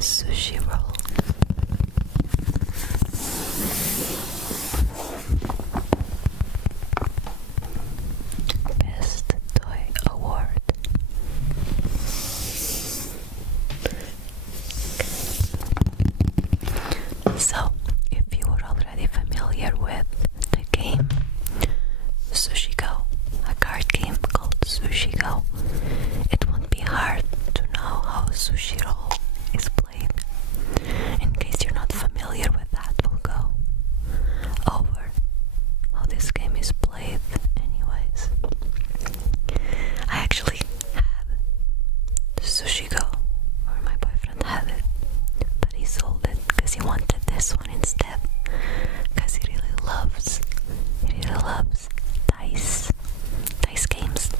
Sushi roll. Best Toy Award. So, if you are already familiar with the game Sushi Go, a card game called Sushi Go, it won't be hard to know how Sushi Roll is played. In case you're not familiar with that, we'll go over how this game is played anyways. I actually had Sushi Go, or my boyfriend had it, but he sold it because he wanted this one instead, because he really loves dice games.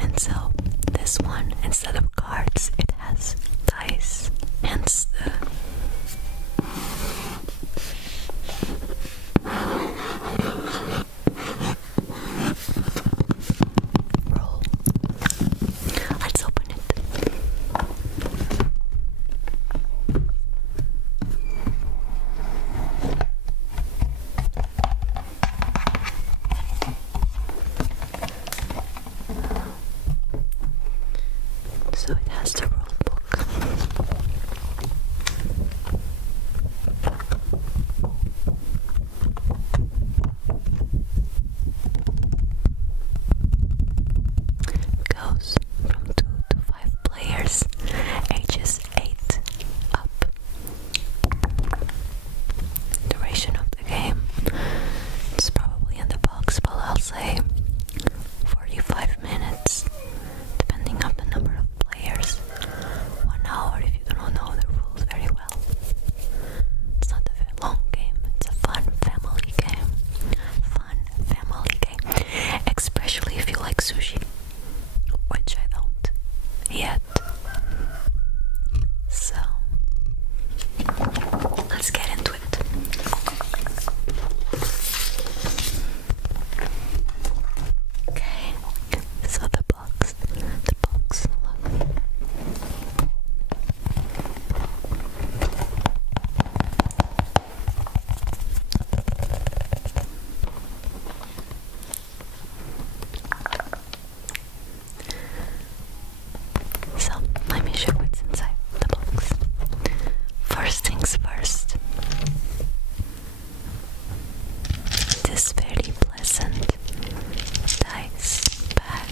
And so this one, instead of cards, it has dice, hence the roll. Let's open it. So it has the rule book. It goes from 2 to 5 players, ages 8 up. Duration of the game, it's probably in the box, but I'll say 45 minutes, depending on the number of players. 1 hour if you don't know the rules very well. It's not a very long game, it's a fun family game. Especially if you like sushi, which I don't yet. So let's get into it. Okay, so the box, look. So, let me show what's inside the box. First things first. This very pleasant dice bag.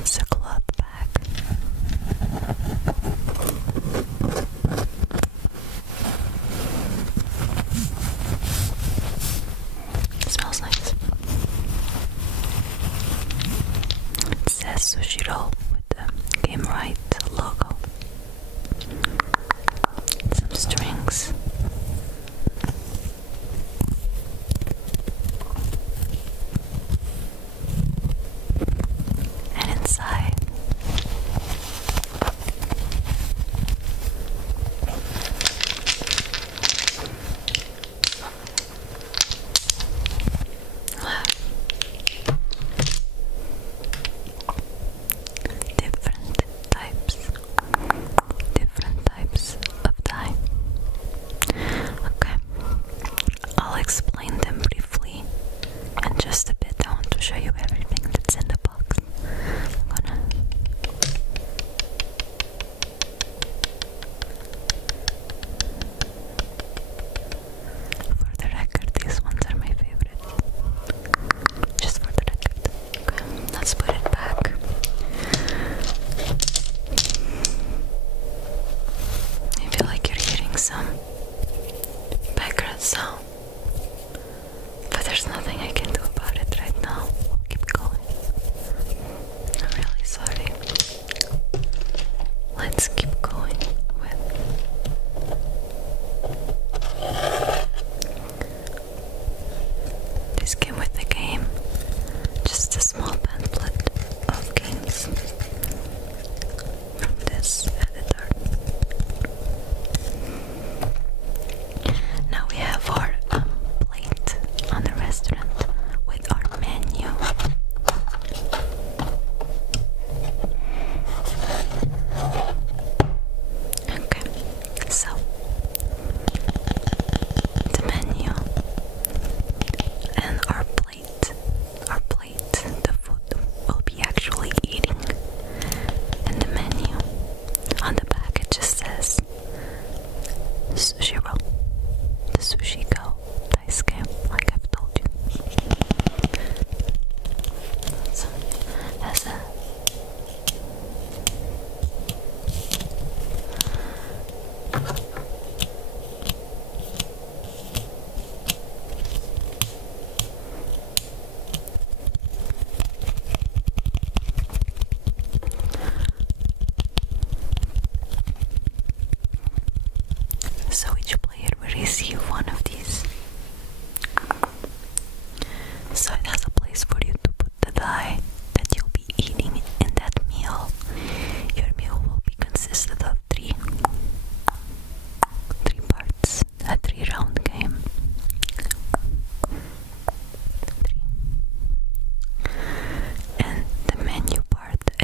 It's a cloth bag. It smells nice. It says Sushi Roll with the Game Right logo. Some strings. And inside, different types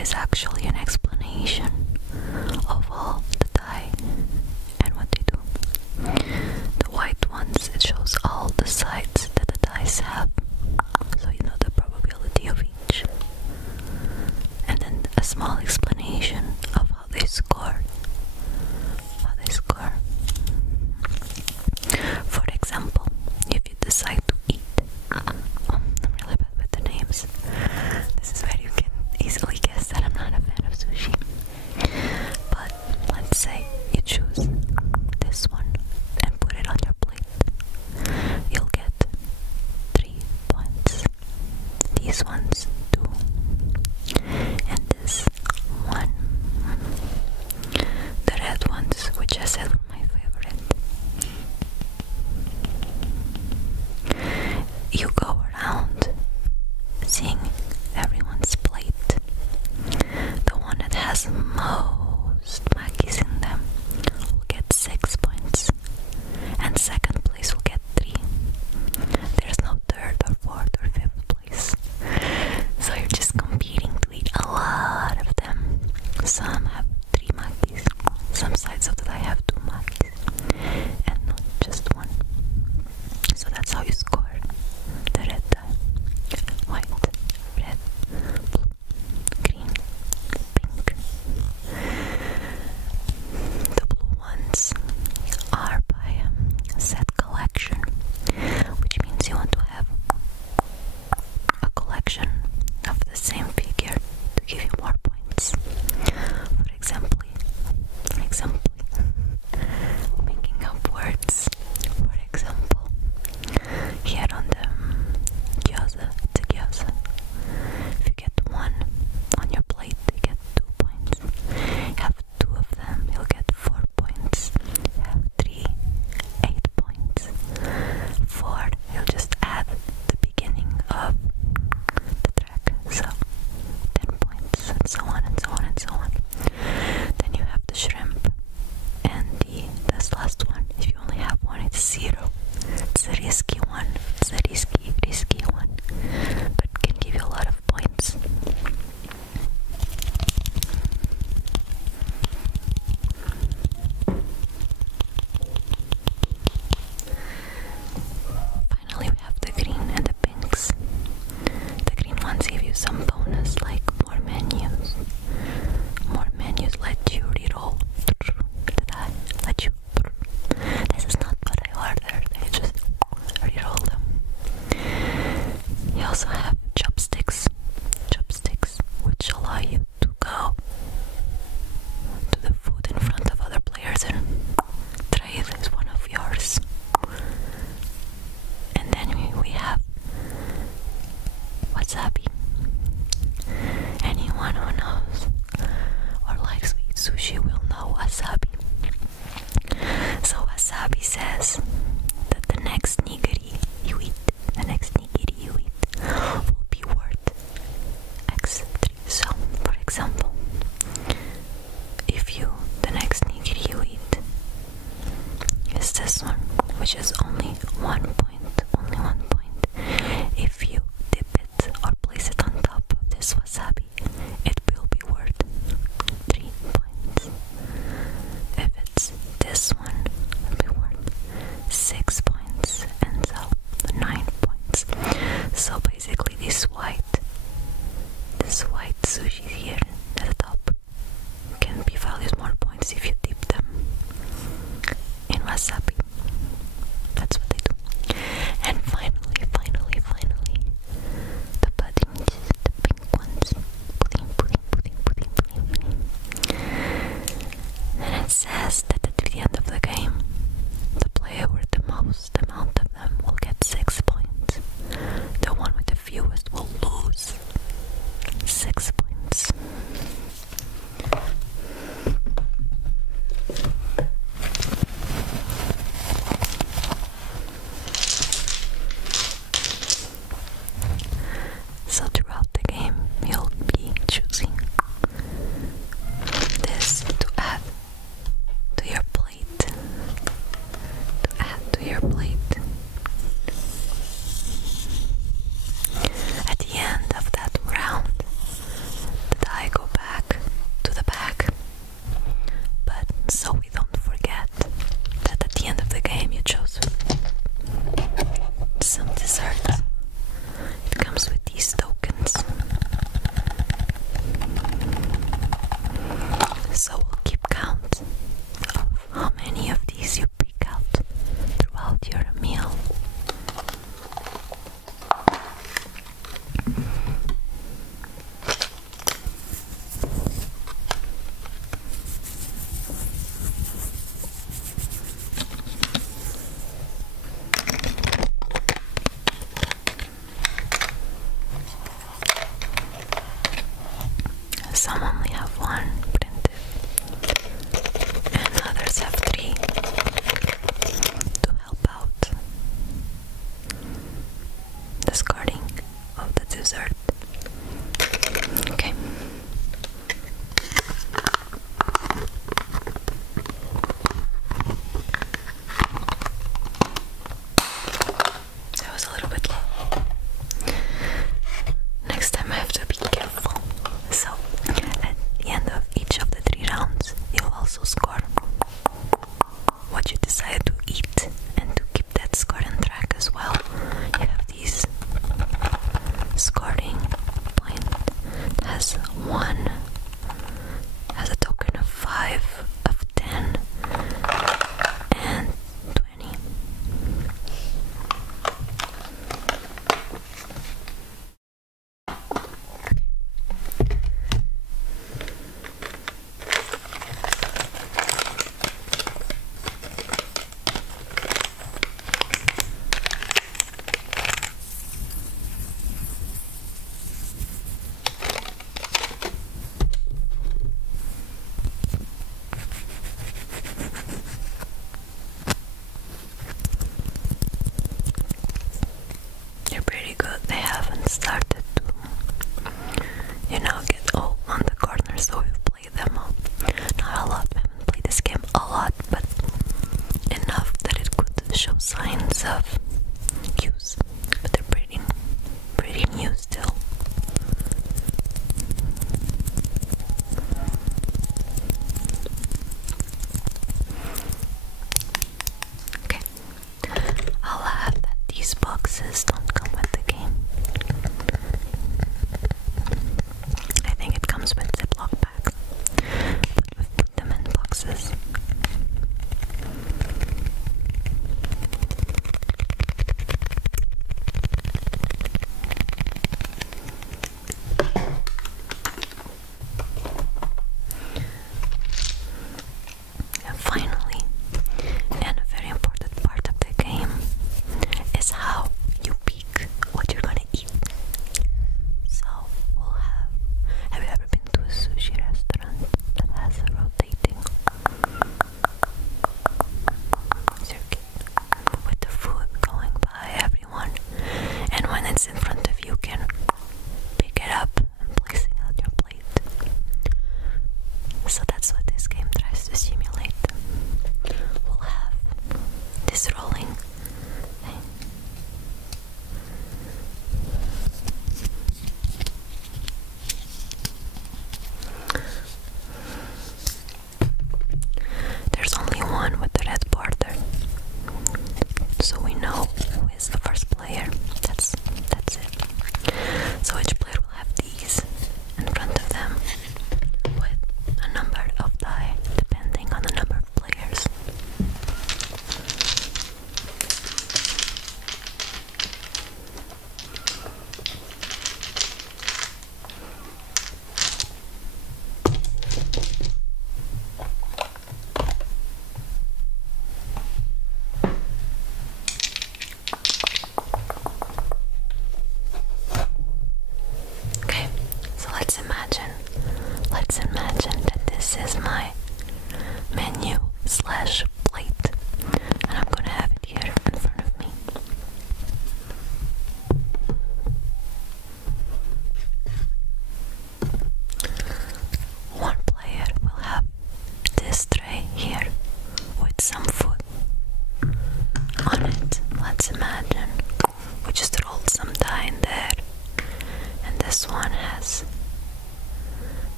is actually an explanation of all the die and what they do. The white ones, it shows all the sides that the dice have, so you know the probability of each. And then a small explanation of how they score. For example, if you decide to eat, I'm really bad with the names. This is where you can easily guess that I'm not a fan of sushi. But let's say you choose this one and put it on your plate. You'll get 3 points. These ones 2. And this 1. The red ones, which I said were some only have one printed, and others have 3 to help out discarding of the dessert. Okay. That was a little bit low. Next time I have to be careful. So, at the end of each of the 3 rounds, you'll also score what you decided to eat, and to keep that score on track as well, you have these scoring point. Has 1, has a token of 5, of 10, and 20. They're pretty good. They haven't started to, get all on the corners, so we've played them all. Not a lot. We haven't played this game a lot, but enough that it could show signs of use. But they're pretty new still. Okay. I'll add that these boxes don't come with the game. I think it comes with Ziploc bags, but we've put them in boxes. And finally, and a very important part of the game, is how you pick what you're gonna eat. So we'll have you ever been to a sushi restaurant that has a rotating circuit with the food going by everyone, and when it's in front of you, you can pick it up and place it on your plate. So that's what this game tries to simulate. We'll have this rolling thing. There's only one with the red border, so we know who is the first player. That's it. So each player will have these in front of them with a number of die depending on the number of players. Okay, so let's imagine that this is my menu slash plate, and I'm gonna have it here in front of me. One player will have this tray here with some food on it. Let's imagine we just rolled some die in there, and this one has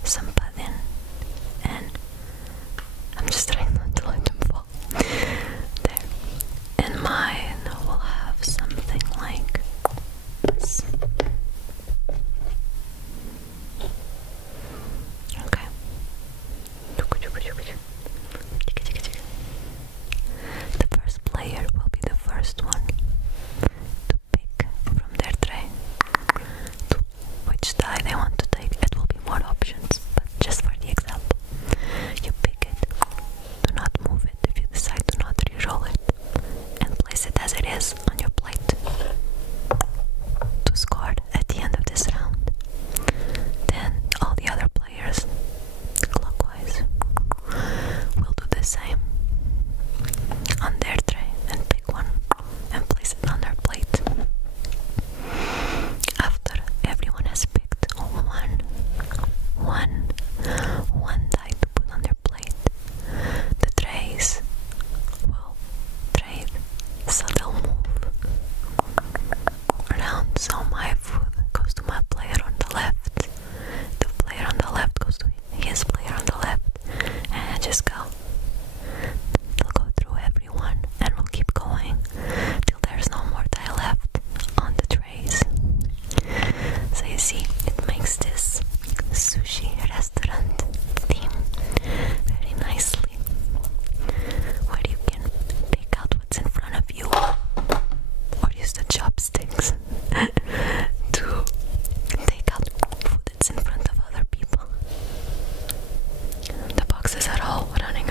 some pudding, and I'm just trying not to let them fall.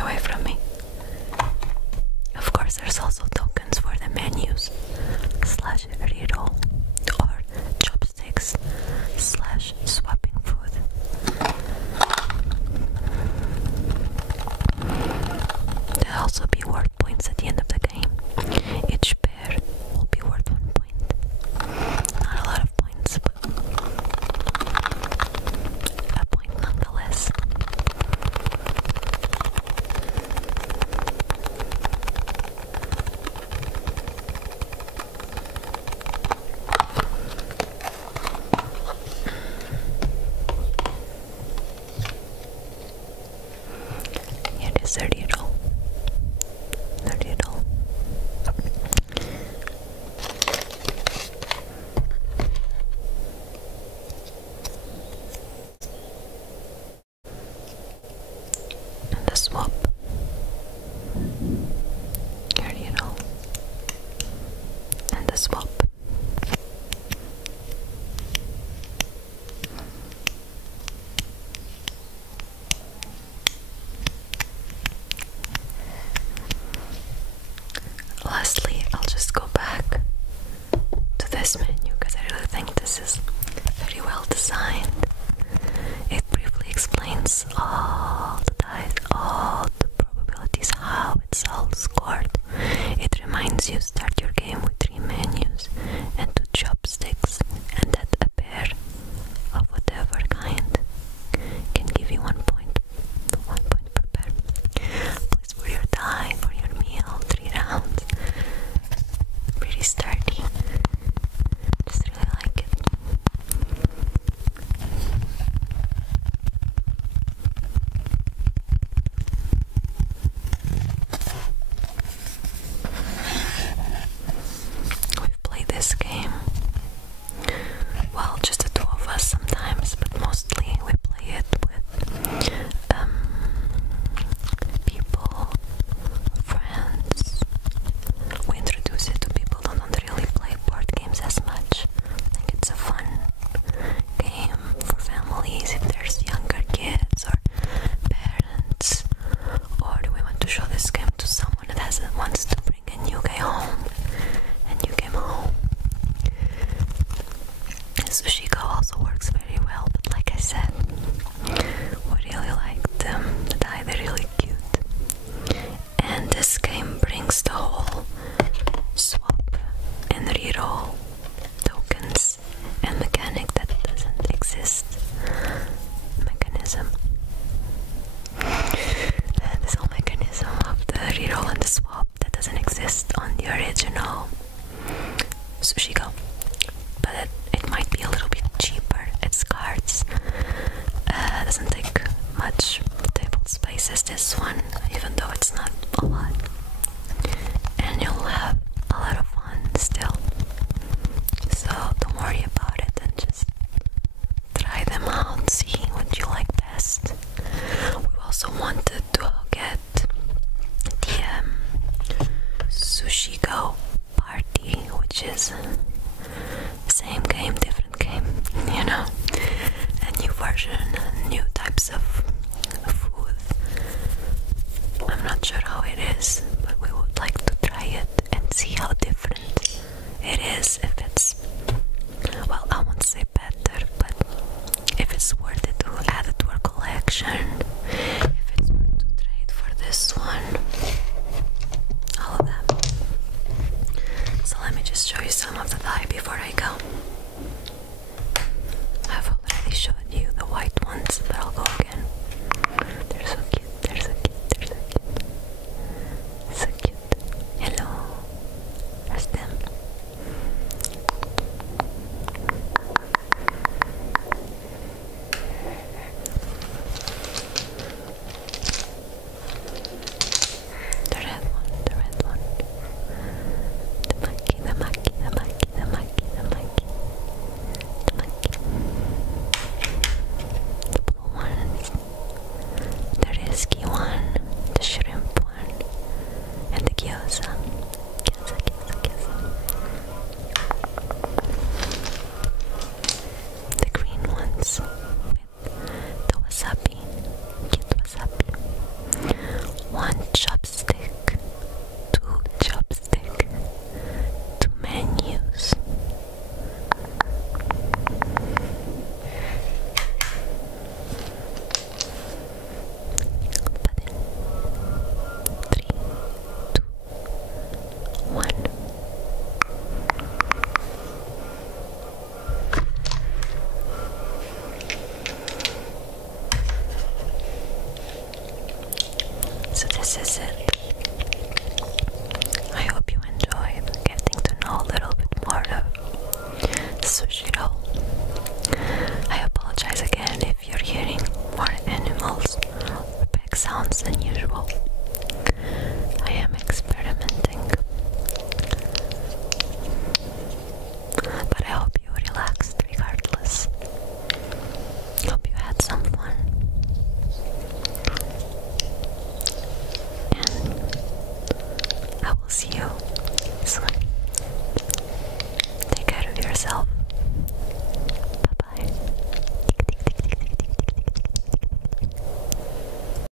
away from me. Of course, there's also tokens for the menus slash reroll or chopsticks slash swapping food. There'll also be word points at the end of the game. Each pair will be worth 1 point. Not a lot of points, but a point nonetheless. Here is a riddle. The riddle. And the swap. Here you know. And the swap. Lastly, I'll just go back to this menu because I really think this is very well designed. It briefly explains all the dice, all the probabilities, how it's all scored. It reminds you start your game with 3 menus and 2 chopsticks, and that a pair of whatever kind can give you 1 point. 1 point per pair. Please for your die, for your meal, 3 rounds. Pretty sturdy. Just really like it. We've played this game, well, just the 2 of us sometimes, but mostly we play it with people, friends. We introduce it to people who don't really play board games as much. I think it's a fun game for families if there's younger kids or parents, or do we want to show this game to someone that wants to bring a new game home? Sushi Go also works very well, but like I said, we really like them. The die, they're really cute. And this game brings the whole swap and reroll tokens and mechanic that doesn't exist. Mechanism. This whole mechanism of the reroll and the swap that doesn't exist on the original Sushi Go. But it might be a little bit cheaper. It's cards. Doesn't take much table space as this one, even though it's not a lot. And you'll have a lot of fun still. So don't worry about it and just try them out, see what you like best. We also wanted to get the Sushi Go Party, which is same game, different game, you know, a new version, new types of food. I'm not sure how it is, but we would like to try it and see how different it is. If it's, well, I won't say better, but if it's worth it to add it to our collection, if it's worth to trade for this one, all of that. So let me just show you some of the die before I go. I've already showed you the white ones, but I'll go again. They're so cute, they're so cute, they're so cute. So cute. Hello. There's them. this is it.